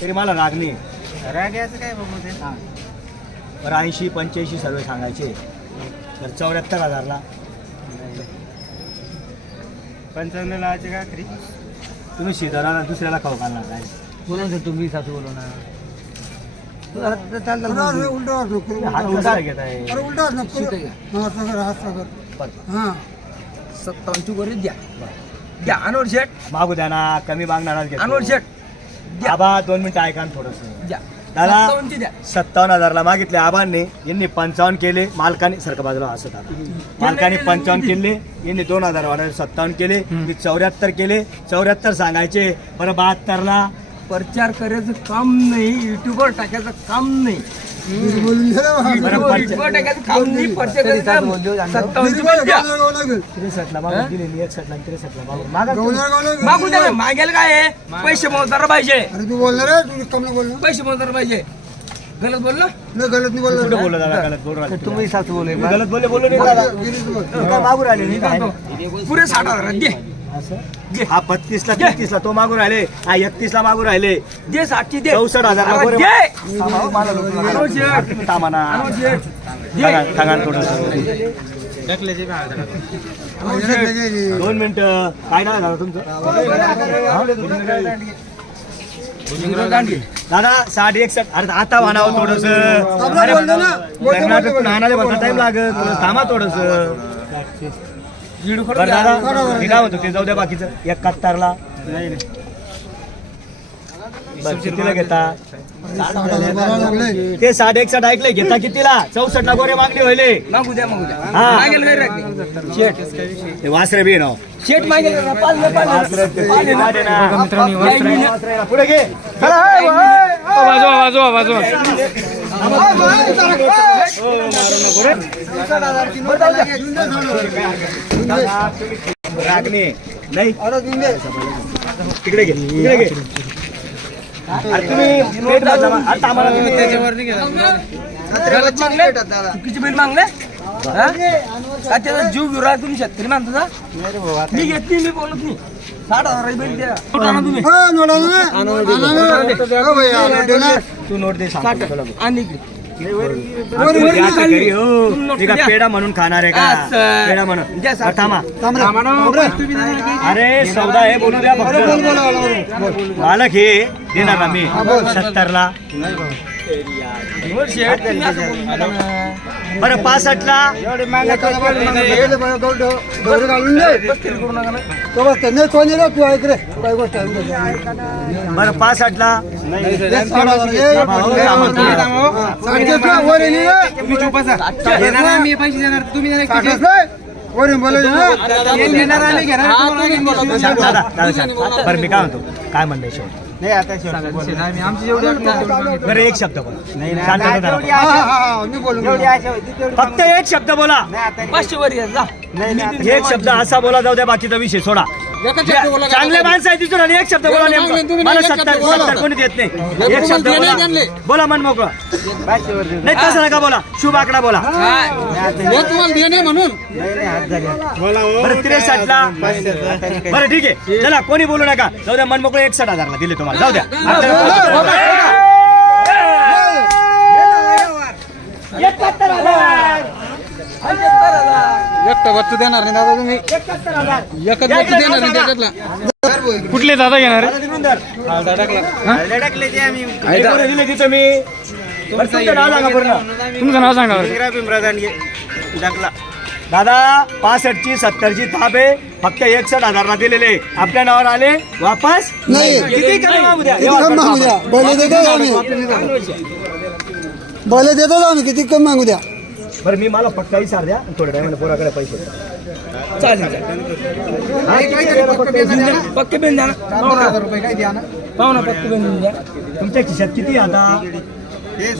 तरी मला राग नाही. राग याचं काय बाबू ते बरं ऐंशी पंच्याऐंशी सर्व सांगायचे. तर चौऱ्याहत्तर हजारला. पंचावन्न लावायचे का खरी तुम्ही शिजवणार दुसऱ्याला खाऊ घालणार काय बोला ना तुम्ही सासू बोला ना. हात कसा घेत आहे बरं. सत्तावन्नची वरीच द्या. द्या अनवर शेट. मागू द्या ना कमी मागणार अनवर शेट. आबा दोन मिनिटं ऐका ना थोडंसं. द्या दादा. सत्तावन्नची द्या. सत्तावन्न हजारला मागितले आबांनी यांनी पंचावन्न केले मालकाने सारखं बाजूला असं मालकाने पंचावन्न केले यांनी दोन हजार वाढवले सत्तावन्न केले मी चौऱ्याहत्तर केले. चौऱ्याहत्तर सांगायचे बरं बहात्तरला. प्रचार करायचं काम नाही युट्यूबवर टाकायचं काम नाही. मागा द्या मागेल काय आहे पैसे मोजदार पाहिजे. अरे तू बोलणार आहे तू कम नाही बोलणार पैसे मोजदार पाहिजे. गलत बोललो? नाही गलत नाही बोलणार कुठं बोललो दादा? गलत बोलू राहिले तुम्ही सासू बोले गलत बोलले बोललो नाही दादा. तुम्ही काय मागू राहिले? काय? पुरे साठ हजार दे. हा बत्तीसला तेहतीसला तो मागू राहिले. हा एकतीसला मागू राहिले. दे साठची दे. चौसष्ट हजार अरे गोरे- दे अनवर शेठ. थांबा ना. सांगा दोन मिनिटं. काय नाव आहे दादा तुमचं? दादा साठ एकसष्ट अरे आता म्हणावं थोडस. नानाला म्हणता टाइम लागत थांबा थोडस. दादा मी काय म्हणतो ते जाऊ द्या बाकीचं. एकाहत्तरला. बरं, कितीला घेता? ते साठ एकसष्ट ऐकले घेता कितीला? चौसष्ट ला गोरे मागणी होईल मागू द्या मागू द्या. हा. मागेल काय राखली शेट ते वासरे बी नाव शेट मागेल का? पाच ना, पाच ना. पाच ना. नाही, नाही, नाही. पुढे घे. चला, हे, हे, हे. रागणे. नाही. तिकडे घे तिकडे घे. चुकीचे बिल मागले? का त्याचा जीव घेऊ तुम्ही शेतकरी का मी घेत नाही मी बोलत नाही. साठ बिल द्या तुम्ही. तू नोट दे. आणि घरी हो. ते का पेढा म्हणून खाणार आहे का? असं. पेढा म्हणून. द्या बरं, थांबा. अरे सौदा आहे बोलू द्या बोल, बोल, बोल, फक्त बोल, बोल. मालक हे देणार ना मी सत्तरला. बरं पासष्टला एखादा बोल, हे ले बाबा, गौड, डोरी घालून तो बस, नाही, कोणी रे, तू ऐक रे. गोष्ट? बरं पासष्टला हे हे हो. हा, आम्ही पैसे देणार तुम्ही. हे. बरं मी काय म्हणतो काय म्हणणं शेवट नाही आता शेवटी बोल. आम्ही आमची जेवढी अक्कल तेवढी मागितली. बरं एक शब्द बोला नाही, नाही, शांत आता धरा. जेवढी आशा- मी बोलून जेवढी गेलो. आशा होती तेवढी फक्त एक शब्द बोला नाही, आता पाचशे वर या, जा नाही, नाही, आता- एक शब्द असा बोला जाऊ द्या बाकीचा विषय सोडा चांगले माणसं आहे तिथून आणि एक शब्द बोला नेमकं. मला सत्तर सत्तर कोणी देत नाही. एक शब्द बोला. बोला मन मोकळं. नाही तसं नका बोला. शुभ आकडा बोला. बरं त्रेसष्टला. बरं ठीक आहे. चला कोणी बोलू नका. जाऊ द्या मन मोकळं एकसठ हजारला दिले तुम्हाला. जाऊ द्या. एकाहत्तर हजार. एकटा वस्तू देणार नाही दादा तुम्ही. एकच वस्तू देणार नाही त्याच्यातला. कुठले दादा घेणार तुमचं नाव सांगा दादा पासष्टची सत्तरची थाप आहे. फक्त एकसठ हजारला दिलेले आपल्या नावावर आले. वापस? नाही. किती कमी मागू द्या? किती कम मागू द्या? बैल देतो आम्ही. बैल देतो आम्ही. किती कम मागू द्या? बरं मी मला पक्का विचार द्या थोड्या टायमाला पोराकडे पैसे. चालेल चालेल. पक्के बिल द्या ना. पाहुणा पक्के बिल द्या तुमच्या खिशात किती आता?